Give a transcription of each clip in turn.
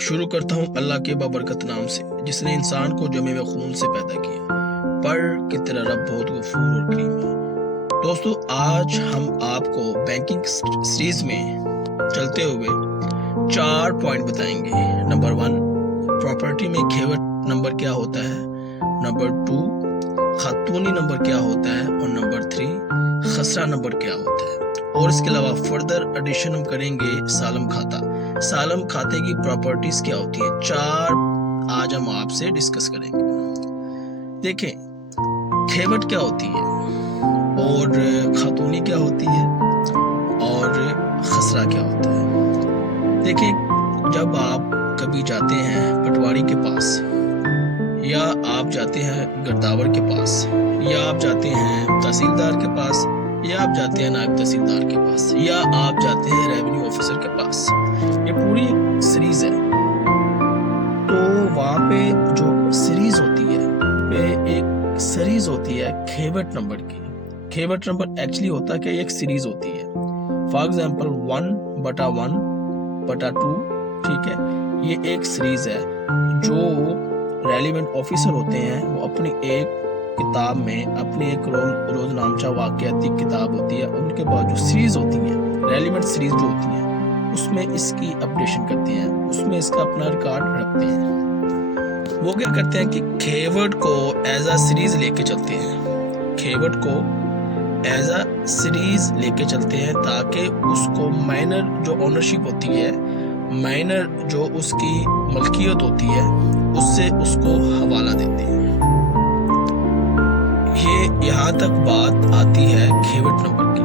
شروع کرتا ہوں اللہ کے بابرکت نام سے جس نے انسان کو جمے ہوئے خون سے پیدا کیا، پر کہ تیرا رب بہت غفور اور کریم ہے۔ دوستو، آج ہم آپ کو بینکنگ سیریز میں چلتے ہوئے 4 پوائنٹ بتائیں گے۔ نمبر 1، پراپرٹی میں کھیوٹ نمبر کیا ہوتا ہے۔ نمبر 2، خاتونی نمبر کیا ہوتا ہے، اور نمبر 3، خسرہ نمبر کیا ہوتا ہے۔ اور اس کے علاوہ فردر ایڈیشن ہم کریں گے سالم کھاتا۔ سالم کھاتے کی پراپرٹیز کیا ہوتی ہیں، 4 آج ہم آپ سے ڈسکس کریں گے۔ دیکھیں، کھیوٹ کیا ہوتی ہے اور خاتونی کیا ہوتی ہے اور خسرہ کیا ہوتا ہے۔ دیکھیں، جب آپ کبھی جاتے ہیں پٹواری کے پاس، یا آپ جاتے ہیں گرداور کے پاس، یا آپ جاتے ہیں تحصیلدار کے پاس، یا آپ جاتے ہیں نائب تحصیلدار کے پاس، یا آپ جاتے ہیں ریونیو آفیسر کے پاس، یہ پوری سیریز ہے۔ تو وہاں پہ جو سیریز ہوتی ہے، ایک سیریز ہوتی ہے کھیوٹ نمبر کی۔ کھیوٹ نمبر ایکچولی ہوتا ہے کہ ایک سیریز ہوتی ہے۔ فار ایگزامپل 1/1/2، ٹھیک ہے، یہ ایک سیریز ہے۔ جو ریلیونٹ آفیسر ہوتے ہیں وہ اپنی ایک کتاب میں، اپنی ایک روز نامچہ واقعاتی کتاب ہوتی ہے، ان کے بعد جو سیریز ہوتی ہیں، ریلیونٹ سیریز جو ہوتی ہیں، اس میں اس کی اپڈیشن کرتے ہیں، اس میں اس کا اپنا ریکارڈ رکھتے ہیں۔ وہ کیا کرتے ہیں کہ کھیوٹ کو ایز اے سیریز لے کے چلتے ہیں، کھیوٹ کو ایز اے سیریز لے کے چلتے ہیں، تاکہ اس کو مائنر جو اونرشپ ہوتی ہے، مائنر جو اس کی ملکیت ہوتی ہے، اس سے اس کو حوالہ دیتے ہیں۔ یہ یہاں تک بات آتی ہے کھیوٹ نمبر کی۔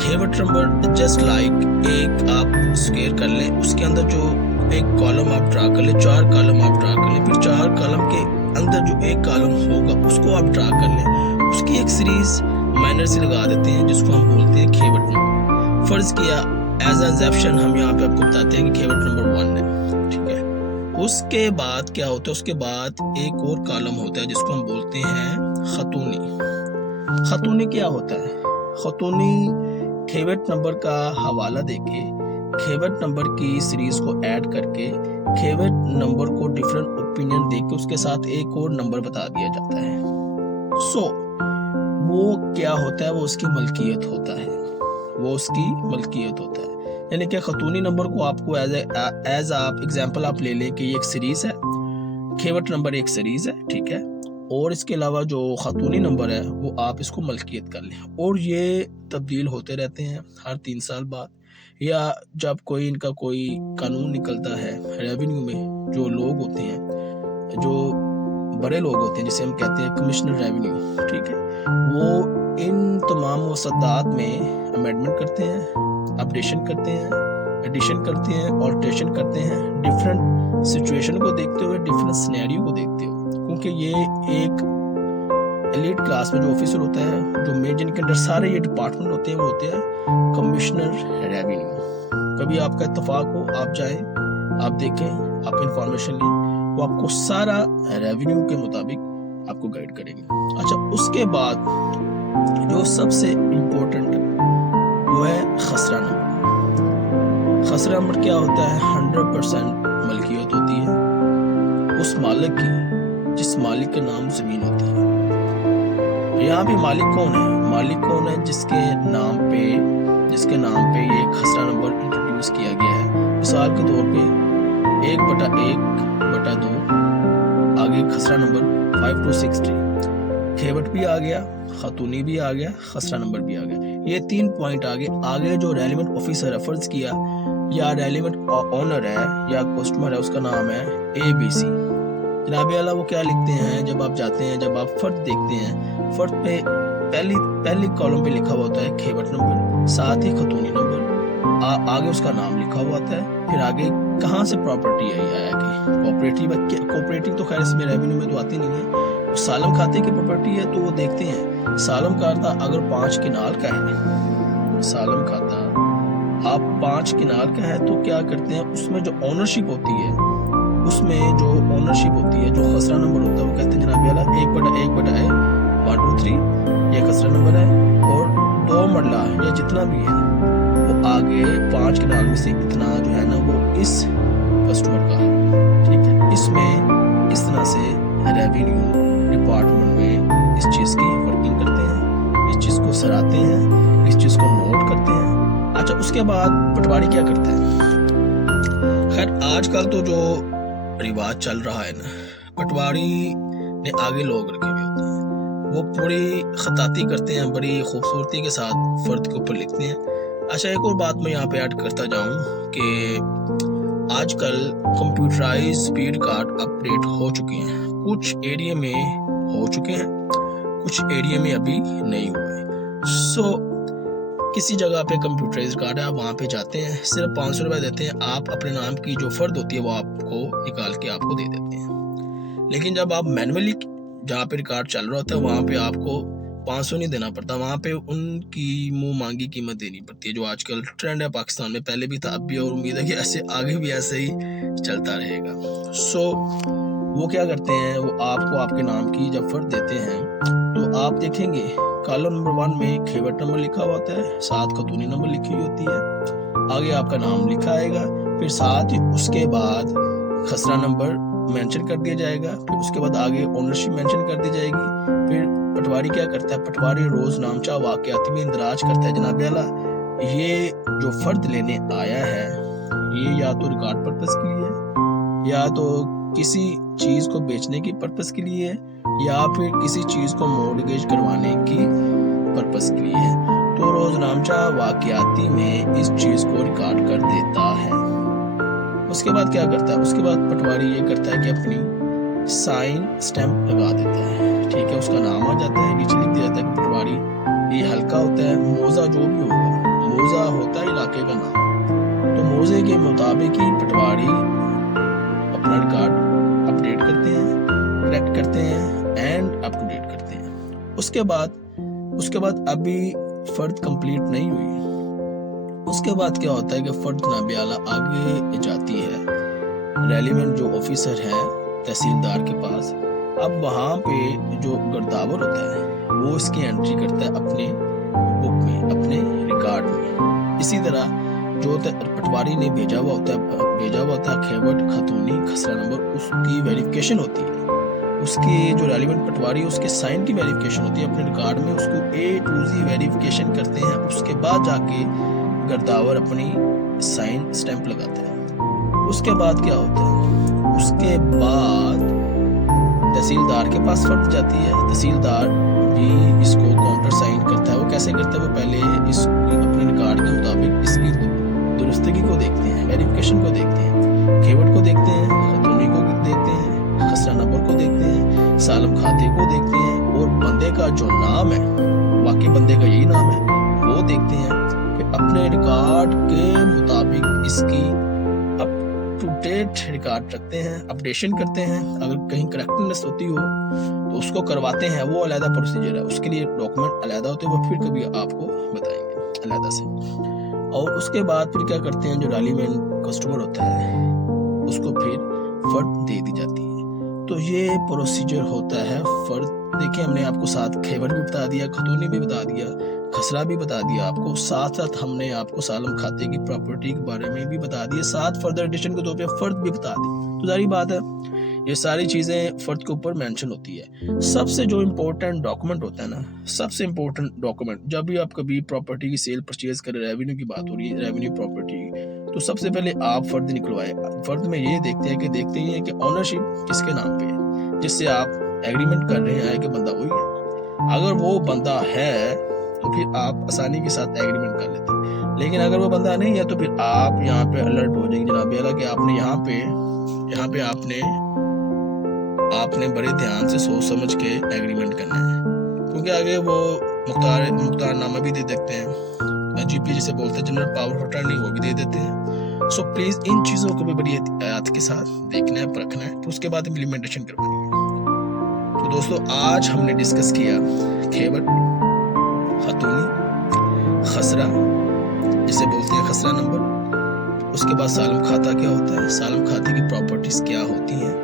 کھیوٹ نمبر جسٹ لائک ایک آپ اسکوئر کر لیں، اس کے اندر جو ایک کالم آپ ڈرا کر لیں، 4 کالم آپ ڈرا کر لیں، پھر 4 کالم کے اندر جو ایک کالم ہوگا اس کو آپ ڈرا کر لیں، اس کی ایک سیریز مائنر سے لگا دیتے ہیں، جس کو ہم بولتے ہیں کھیوٹ نمبر۔ فرض کیا ایز ایگزیپشن ہم یہاں پہ آپ کو بتاتے ہیں کہ کھیوٹ نمبر 1 ہے، ٹھیک ہے۔ اس کے بعد کیا ہوتا ہے، اس کے بعد ایک اور کالم ہوتا ہے جس کو ہم بولتے ہیں خاتونی۔ خاتونی کیا ہوتا ہے؟ خاتونی کھیوٹ نمبر کا حوالہ دے کے، کھیوٹ نمبر کی سیریز کو ایڈ کر کے، کھیوٹ نمبر کو ڈیفرنٹ اوپینین دے کے اس کے ساتھ ایک اور نمبر بتا دیا جاتا ہے۔ وہ کیا ہوتا ہے، وہ اس کی ملکیت ہوتا ہے، وہ اس کی ملکیت ہوتا ہے۔ یعنی کہ خاتونی نمبر کو آپ کو ایز آپ ایگزامپل آپ لے لیں کہ یہ ایک سیریز ہے، کھیوٹ نمبر ایک سیریز ہے، ٹھیک ہے، اور اس کے علاوہ جو خاتونی نمبر ہے وہ آپ اس کو ملکیت کر لیں، اور یہ تبدیل ہوتے رہتے ہیں ہر 3 سال بعد، یا جب کوئی ان کا کوئی قانون نکلتا ہے ریونیو میں۔ جو لوگ ہوتے ہیں، جو بڑے لوگ ہوتے ہیں، جسے ہم کہتے ہیں کمشنر ریونیو، ٹھیک ہے، وہ ان تمام مسودات میں امینڈمنٹ کرتے ہیں، اپڈیشن کرتے ہیں، ایڈیشن کرتے ہیں، آلٹریشن کرتے ہیں، ڈفرینٹ سچویشن کو دیکھتے ہوئے، ڈفرینٹ سینیریو کو دیکھتے ہوئے، کیونکہ یہ ایک ایلیٹ کلاس میں جو آفیسر ہوتا ہے، جو جن کے اندر سارے یہ ڈپارٹمنٹ ہوتے ہیں، وہ ہوتے ہیں کمشنر ریونیو۔ کبھی آپ کا اتفاق ہو، آپ جائیں، آپ دیکھیں، آپ انفارمیشن لیں، وہ آپ کو سارا ریونیو کے مطابق آپ کو گائیڈ کریں گے۔ اچھا، اس کے بعد جو سب سے امپورٹنٹ وہ ہے خسرہ نمبر۔ خسرہ نمبر کیا ہوتا ہے؟ 100% ملکیت ہوتی ہے اس مالک کی جس مالک کے نام زمین ہوتی ہے۔ یہاں بھی مالک کون ہے؟ مالک کون ہے؟ جس کے نام پہ یہ خسرہ نمبر انٹروڈیوس کیا گیا ہے۔ مثال کے طور پہ 1/1/2، آگے خسرہ نمبر 5263، کھیوٹ بھی آ گیا، خاتونی بھی آ گیا، خسرہ نمبر بھی آ گیا۔ یہ 3 پوائنٹ آگے جو ریلیونٹ آفیسر ہے، فرض کیا یا ریلیونٹ اونر ہے یا کسٹمر ہے، اس کا نام ہے ABC۔ جناب اعلیٰ وہ کیا لکھتے ہیں، جب آپ جاتے ہیں، جب آپ فرد دیکھتے ہیں، فرد پہ پہلی کالم پہ لکھا ہوا ہوتا ہے کھیوٹ نمبر، ساتھ ہی خاتونی نمبر، آگے اس کا نام لکھا ہوا ہوتا ہے، پھر آگے کہاں سے پراپرٹی آیا کہ کوپریٹیو تو خیر اس میں ریونیو میں تو آتی نہیں ہے۔ سالم کھاتے کی پراپرٹی ہے تو وہ دیکھتے ہیں سالم کھاتا اگر 5 کنال کا ہے، سالم کھاتا آپ 5 کنال کا ہے تو کیا کرتے ہیں، اس میں جو اونرشپ ہوتی ہے، اس میں جو اونرشپ ہوتی ہے، جو خسرہ نمبر ہوتا ہے، وہ کہتے ہیں جناب اعلیٰ 1/1/1/3 یہ خسرہ نمبر ہے، اور 2 مرلہ یا جتنا بھی ہے وہ آگے 5 کنال میں سے اتنا جو ہے نا وہ اس کسٹمر کا ہے۔ रेवेन्यू डिपार्टमेंट में इस चीज़ की वर्किंग करते हैं, इस चीज़ को सराहते हैं, इस चीज़ को नोट करते हैं। अच्छा, उसके बाद पटवारी क्या करता है? खैर आजकल तो जो रिवाज चल रहा है ना, पटवारी ने आगे लोग रखे हुए होते हैं, वो पूरी खताती करते हैं, बड़ी खूबसूरती के साथ फ़र्द के ऊपर लिखते हैं। अच्छा, एक और बात मैं यहाँ पे ऐड करता जाऊँ कि आजकल कंप्यूटराइज स्पीड कार्ड अपडेट हो चुके हैं, कुछ एरिया में हो चुके हैं, कुछ एरिया में अभी नहीं हुए। सो किसी जगह पे कंप्यूटराइज कार्ड है, आप वहाँ पे जाते हैं, सिर्फ 500 रुपये देते हैं, आप अपने नाम की जो फ़र्द होती है वो आपको निकाल के आपको दे देते हैं। लेकिन जब आप मैनुअली जहाँ पे रिकॉर्ड चल रहा होता है वहाँ पे आपको 500 नहीं देना पड़ता, वहाँ पे उनकी मुंह मांगी कीमत देनी पड़ती है, जो आजकल ट्रेंड है पाकिस्तान में, पहले भी था, अब भी, और उम्मीद है कि ऐसे आगे भी ऐसे ही चलता रहेगा। सो वो क्या करते हैं, वो आपको आपके नाम की जब फ़र्द देते हैं तो आप देखेंगे कॉलम नंबर 1 में खेवट नंबर लिखा हुआ होता है, साथ खतूनी नंबर लिखी हुई होती है, आगे आपका नाम लिखा आएगा, फिर साथ ही उसके बाद खसरा नंबर मेंशन कर दिया जाएगा, फिर उसके बाद आगे ओनरशिप मेंशन कर दी जाएगी। फिर पटवारी क्या करता है, पटवारी रोज नामचा वाकयाती में इंदराज करता है, जनाब आला ये जो फ़र्द लेने आया है ये या तो रिकॉर्ड पर्पस के लिए है, या तो किसी चीज़ को बेचने की पर्पस के लिए है, या फिर किसी चीज़ को मॉर्गेज करवाने की पर्पस के लिए है। तो रोज नामचा वाकयाती में इस चीज़ को रिकॉर्ड कर देता है। उसके बाद क्या करता है, उसके बाद पटवारी ये करता है कि अपनी साइन स्टैंप लगा देता है, ठीक है, उसका नाम आ जाता है, नीचे लिख दिया जाता है कि पटवारी, ये हल्का होता है, मौजा जो भी होगा, मौजा होता है इलाके का नाम, तो मौजे के मुताबिक ही पटवारी अपना रिकॉर्ड अपडेट करते हैं, करेक्ट करते हैं एंड अप टू डेट करते हैं। उसके बाद अभी फ़र्द कंप्लीट नहीं हुई, उसके बाद क्या होता है कि फ़र्द जनाब आला आगे जाती है रेलिवेंट जो ऑफिसर है तहसीलदार के पास। अब वहाँ पे जो गर्दावर होता है वो इसकी एंट्री करता है अपने बुक में, अपने रिकॉर्ड में। इसी तरह जो पटवारी ने भेजा हुआ होता है खेवट खतूनी खसरा नंबर, उसकी वेरिफिकेशन होती है, उसकी जो रेलिवेंट पटवारी है उसके साइन की वेरिफिकेशन होती है अपने रिकॉर्ड में, उसको A to Z वेरिफिकेशन करते हैं, उसके बाद जाके गर्दावर अपनी साइन स्टैंप लगाता है। उसके बाद क्या होता है, उसके बाद तहसीलदार के पास फ़र्द जाती है, तहसीलदार भी इसको काउंटर साइन करता है। वो कैसे करता है, वो पहले इसकी अपने रिकॉर्ड के मुताबिक इसकी दुरुस्तगी को देखते हैं, वेरिफिकेशन को देखते हैं, खेवट को देखते हैं, खतूनी को देखते हैं, खसरा नंबर को देखते हैं, सालम खाते को देखते हैं, और बंदे का जो नाम है, वाकई बंदे का यही नाम है, वो देखते हैं। अपने रिकॉर्ड के मुताबिक इसकी अप टू डेट रिकॉर्ड रखते हैं, अपडेशन करते हैं, अगर कहीं करेक्टनेस होती हो तो उसको करवाते हैं, वो अलग प्रोसीजर है, उसके लिए डॉक्यूमेंट अलग होते हैं, वो फिर कभी आपको बताएंगे अलग से। और उसके बाद फिर क्या करते हैं, जो रेलिवेंट कस्टमर होता है उसको फिर फ़र्द दे दी जाती है। तो ये प्रोसीजर होता है फ़र्द। देखिए हमने आपको साथ खेवर भी बता दिया, खतूनी भी बता दिया, खसरा भी बता दिया आपको, साथ साथ हमने आपको सालम खाते की प्रॉपर्टी के बारे में भी बता दिया, साथ फर्दर एडिशन के तौर पे फ़र्द भी बता दी। तो जारी बात है ये सारी चीज़ें फ़र्द के ऊपर मेंशन होती है। सबसे जो इम्पोर्टेंट डॉक्यूमेंट होता है ना, सबसे इम्पोर्टेंट डॉक्यूमेंट, जब भी आप कभी प्रॉपर्टी की सेल परचेज करें, रेवेन्यू की बात हो रही है, रेवेन्यू प्रॉपर्टी, तो सबसे पहले आप फ़र्द निकलवाए। फ़र्द में ये देखते हैं कि ऑनरशिप किसके नाम पे है, जिससे आप एग्रीमेंट कर रहे हैं कि बंदा वही है। अगर वो बंदा है तो फिर आप आसानी के साथ एग्रीमेंट कर लेते हैं, लेकिन अगर वो बंदा नहीं है तो फिर आप यहाँ पे अलर्ट हो जाएंगे जनाब आला कि आपने यहाँ पे आपने बड़े ध्यान से सोच समझ के एग्रीमेंट करना है, क्योंकि आगे वो मुख्तार नामा भी दे देते हैं, जीपी जिसे बोलते हैं जनरल पावर ऑफ अटॉर्नी, वो भी दे देते हैं। सो प्लीज़ इन चीज़ों को भी बड़ी एहतियात के साथ देखना है, परखना है, तो उसके बाद इम्प्लीमेंटेशन करवानी है। तो दोस्तों आज हमने डिस्कस किया खेवट खतूनी खसरा, जिसे बोलते हैं खसरा नंबर, उसके बाद सालम खाता क्या होता है, सालम खाते की प्रॉपर्टीज क्या होती हैं,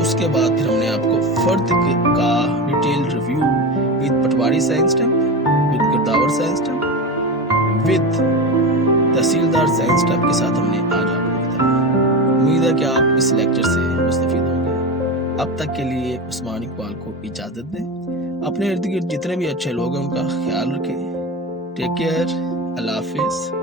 उसके बाद फिर हमने आपको फ़र्द का detail review with patwari sign stamp, with girdawar sign stamp, with tehsildar sign stamp के साथ हमने आज आपको बताया। उम्मीद है कि आप इस लेक्चर से मुस्तफीद होंगे। اب تک کے لیے عثمان اقبال کو اجازت دیں. اپنے ارد گرد جتنے بھی اچھے لوگ ہیں ان کا خیال رکھیں. Take care. اللہ حافظ.